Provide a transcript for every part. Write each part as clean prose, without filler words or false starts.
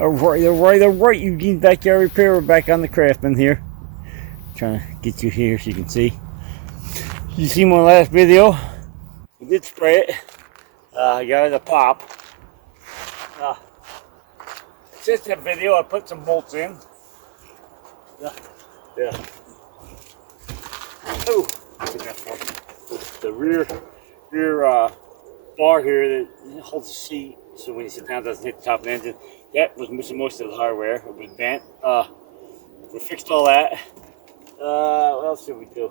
All right, Eugene's Backyard Repair. We're back on the Craftsman here. Trying to get you here so you can see. You see my last video? We did spray it. I got it a pop. Since that video, I put some bolts in. Yeah. Oh, the rear bar here that holds the seat, so when you sit down, it doesn't hit the top of the engine. That was missing most of the hardware. It was bent. We fixed all that. What else did we do?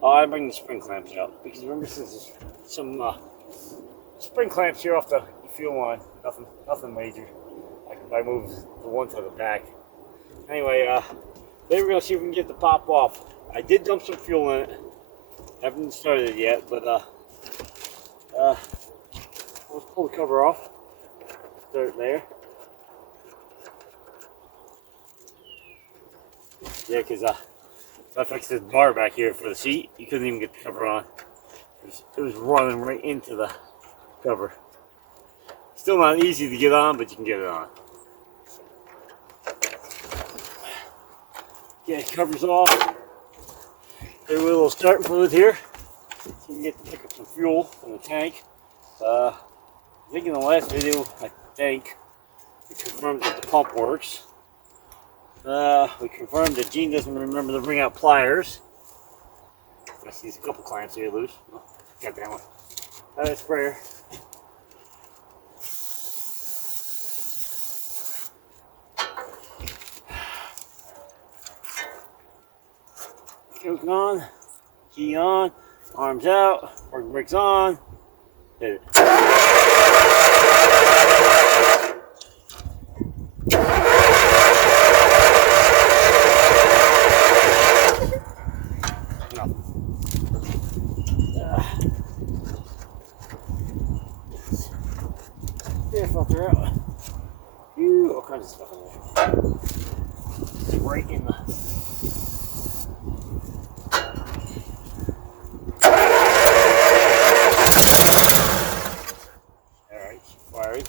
Oh, I bring the spring clamps out because remember, there's some spring clamps here off the fuel line. Nothing major. I can probably move the one to the back. Anyway, then we're gonna see if we can get the pop off. I did dump some fuel in it. Haven't started it yet, but let's pull the cover off. Start it there. Yeah, because so I fixed this bar back here for the seat. You couldn't even get the cover on. It was running right into the cover. Still not easy to get on, but you can get it on. Yeah, cover's off. There's a little starting fluid here, so you can get to pick up some fuel from the tank. I think in the last video, we confirmed that the pump works. We confirmed that Gene doesn't remember to bring out pliers. I see a couple clamps here loose. Oh, got that one. That sprayer. Choke on, key on, arms out, work brakes on. Hit it. Air filter out. All kinds of stuff in there. It's right in the. Alright, firing.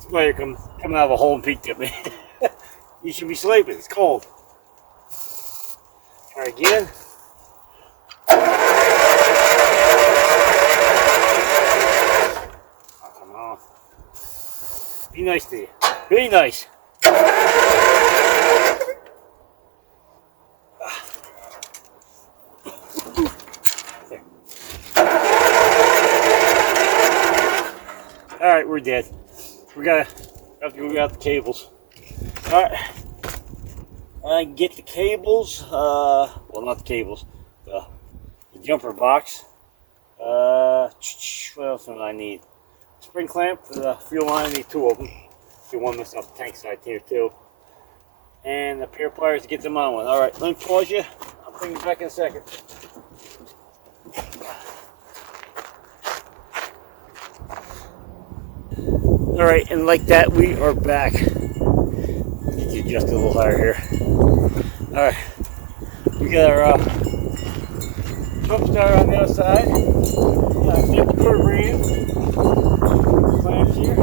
Somebody coming out of a hole and peeked at me. You should be sleeping, it's cold. Try again. Be nice to you. Be nice. Alright, we're dead. We have to go out the cables. Alright. Get the cables. Well, not the cables. The jumper box. What else do I need? Spring clamp for the fuel line. I need two of them. Do one missing off the tank side here too. And the pair of pliers to get them on one. Alright, let me pause you. I'll bring you back in a second. Alright, and like that, we are back. Get you just a little higher here. Alright, we got our jump starter on the other side. Flip the quarter ring. Clamps here.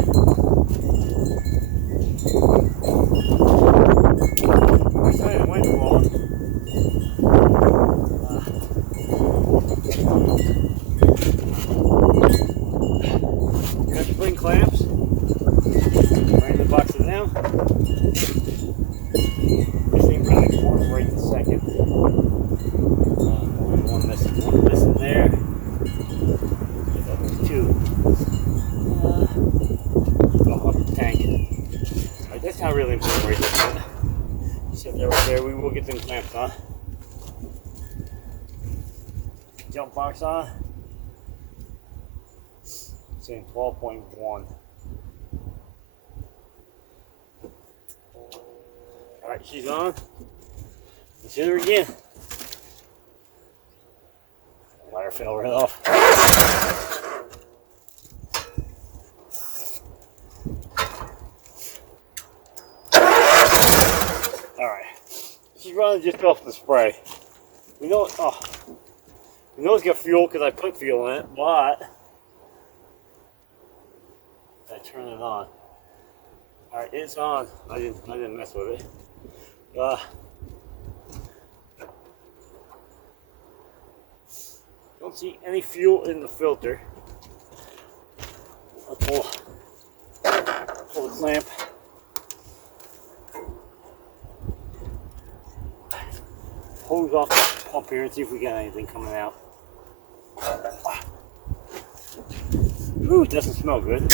First time it went wrong. Got spring clamps. Right in the box of them. This thing probably formed right in a second. One missing there. Two. Off the tank. Alright, that's not really important right there. Set that right there. We will get them clamps on. Jump box on. Saying 12.1. Alright, she's on. Let's hit her again. Wire fell right off. Alright. She's running just off the spray. We know it's got fuel because I put fuel in it, but I turn it on. Alright, it's on. I didn't mess with it. Don't see any fuel in the filter. I'll pull the clamp. Hose off the pump here and see if we got anything coming out. Ooh, it doesn't smell good.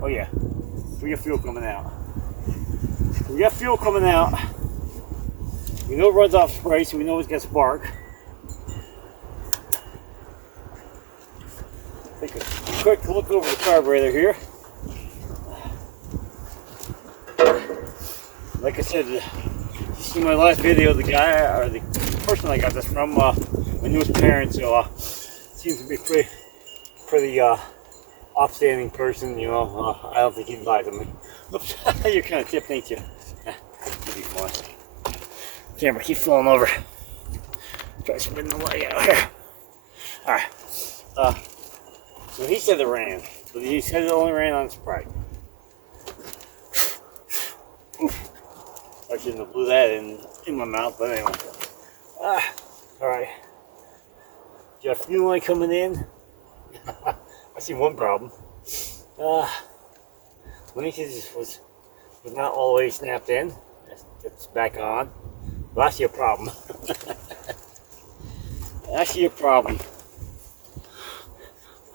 Oh yeah, we got fuel coming out. We got fuel coming out. We know it runs off spray, so we know it's got spark. Take a quick look over the carburetor here. Like I said, you see my last video, the guy or the person I got this from, my newest parents, so seems to be pretty upstanding person, you know. I don't think he'd lie to me. Oops, you're kind of tipped, ain't you? It'll be fun. Camera keeps falling over. Try spinning the light out here. Alright. So he said it ran. But he said it only ran on Sprite. I shouldn't have blew that in my mouth, but anyway. Alright. Got fuel line coming in. I see one problem. Linkage was not all the way snapped in. It's back on. Well, I see a problem. I see a problem.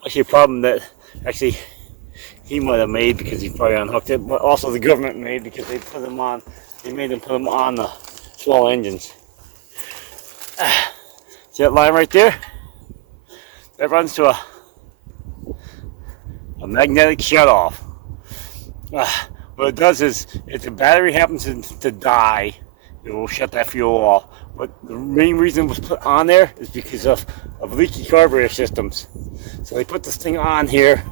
I see a problem that actually he might have made because he probably unhooked it, but also the government made because they put them on. They made them put them on the small engines. See that line right there? That runs to a magnetic shutoff. What it does is, if the battery happens to die, it will shut that fuel off. But the main reason it was put on there is because of leaky carburetor systems. So they put this thing on here.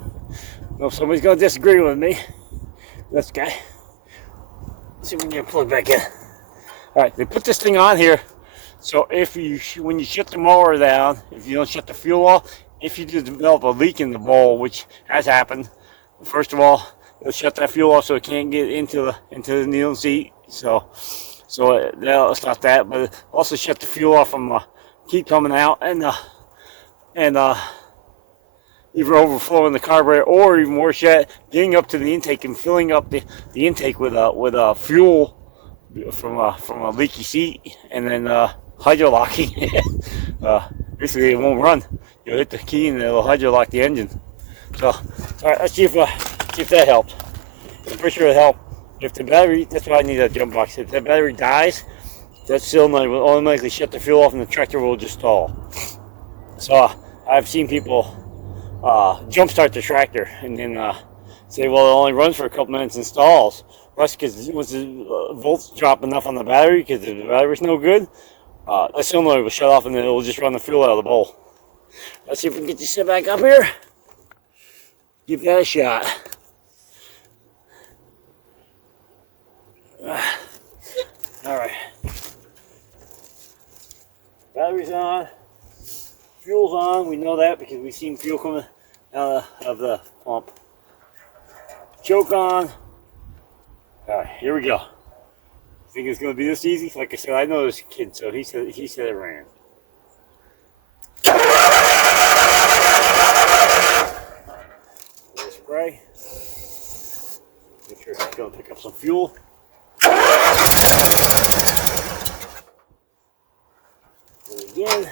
If somebody's going to disagree with me, this guy. Let's see if we can get it plugged back in. Alright, they put this thing on here. So when you shut the motor down, if you don't shut the fuel off, if you develop a leak in the bowl, which has happened, first of all, it'll shut that fuel off so it can't get into the needle seat. So that'll stop that. But it also shut the fuel off from keep coming out and either overflowing the carburetor or even worse yet, getting up to the intake and filling up the intake with fuel from a leaky seat, and then hydrolocking. Basically, it won't run. You'll hit the key and it'll hydrolock the engine. So, all right, let's see if that helps. I'm pretty sure it helped. If the battery, that's why I need a jump box. If the battery dies, that solenoid will automatically shut the fuel off and the tractor will just stall. So I've seen people jump start the tractor and then say, well, it only runs for a couple minutes and stalls. That's because once the volts drop enough on the battery, because the battery's no good, that solenoid will shut off and then it will just run the fuel out of the bowl. Let's see if we can get you set back up here. Give that a shot. Alright. Battery's on. Fuel's on. We know that because we've seen fuel coming out of the pump. Choke on. Alright, here we go. Think it's going to be this easy? Like I said, I know this kid, so he said it ran. Spray. Make sure it's going to pick up some fuel. And again.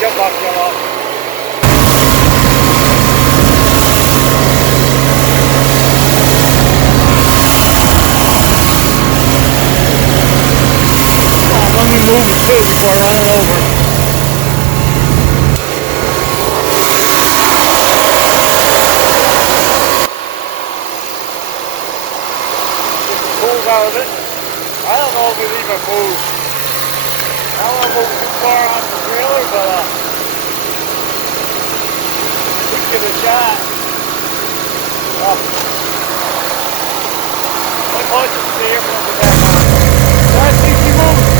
Jump off. Let me move it too before I run it over. Get the cool valve I don't know if we'll even move. I don't want to move too far on the trailer, but we can give it a shot. My voice is clear from the back on. Let's see if you move.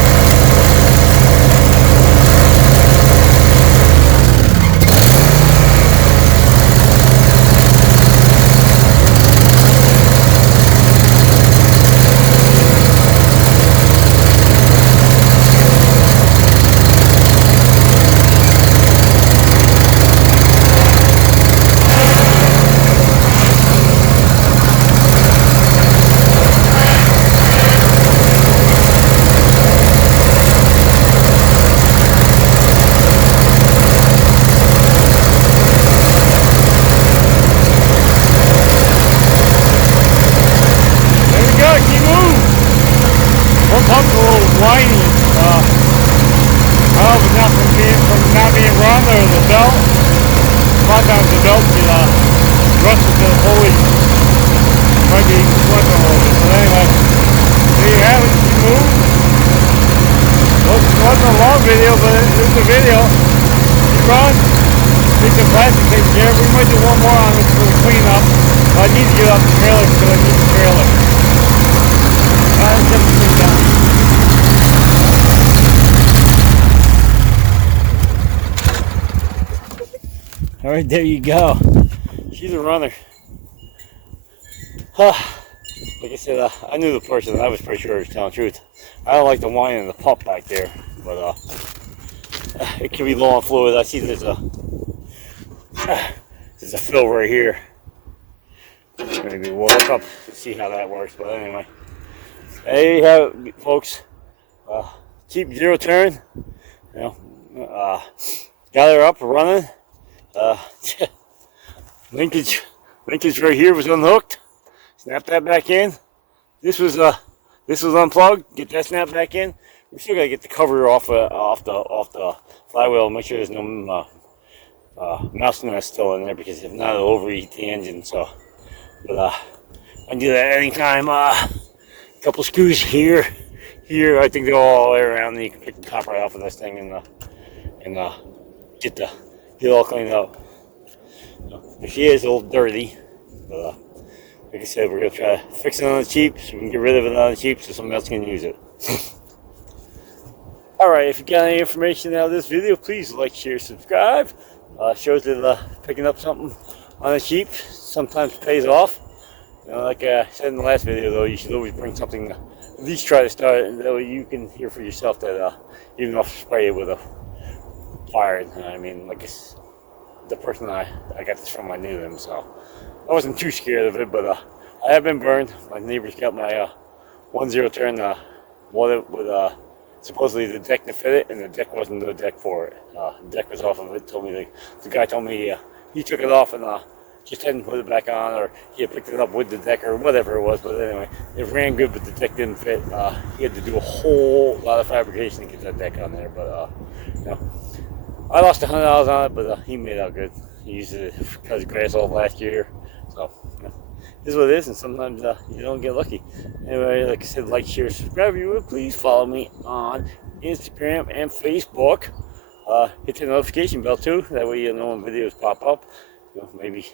Pump's a little whiny. I don't know if it's not being run or the belt. A lot of times the belt can rust with the pulley. Might be slipping a little bit. But anyway, there you have it. You move. Well, it wasn't a long video, but it was a video. You run. Take some plastic taken care of. We might do one more on this for the cleanup. I need to get off the trailer because I need the trailer. Let's get the thing down. All right, there you go. She's a runner. Like I said, I knew the person. I was pretty sure he was telling the truth. I don't like the whine and the pump back there, but it can be low on fluid. I see there's a fill right here. Maybe we'll look up and see how that works. But anyway, there you have it, folks. Keep zero turn. You know, got her up and running. Linkage right here was unhooked. Snap that back in. This was unplugged. Get that snap back in. We still gotta get the cover off the flywheel. Make sure there's no mouse nest still in there, because if not, it'll overheat the engine. So, but I can do that anytime. Couple screws here. I think they're all the way around. And you can pick the top right off of this thing and get it all cleaned up. She is a little dirty, but like I said, we're going to try to fix it on the cheap so we can get rid of it on the cheap so someone else can use it. Alright, if you got any information out of this video, please like, share, subscribe. Shows that picking up something on the cheap sometimes pays off. You know, like I said in the last video, though, you should always bring something to at least try to start it, and that way you can hear for yourself that even if I spray it with a fire, I mean, like the person I got this from, I knew them, so I wasn't too scared of it. But I have been burned. My neighbors got my 1-0 turn with supposedly the deck to fit it, and the deck wasn't the deck for it. The deck was off of it. The guy told me he took it off and just hadn't put it back on, or he had picked it up with the deck or whatever it was. But anyway, it ran good, but the deck didn't fit. He had to do a whole lot of fabrication to get that deck on there. But you know, I lost $100 on it, but he made out good. He used it because of grass all last year. So, you know, this is what it is, and sometimes you don't get lucky. Anyway, like I said, like, share, subscribe. If you would, please follow me on Instagram and Facebook. Hit the notification bell too. That way you know when videos pop up. You know, maybe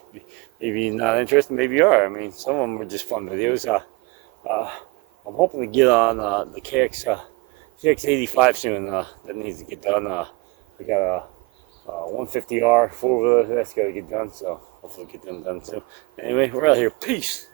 you're not interested, maybe you are. I mean, some of them are just fun videos. I'm hoping to get on the KX85 soon. That needs to get done. We got a 150R 4-wheeler that's got to get done, so hopefully get them done soon. Anyway, we're out here. Peace.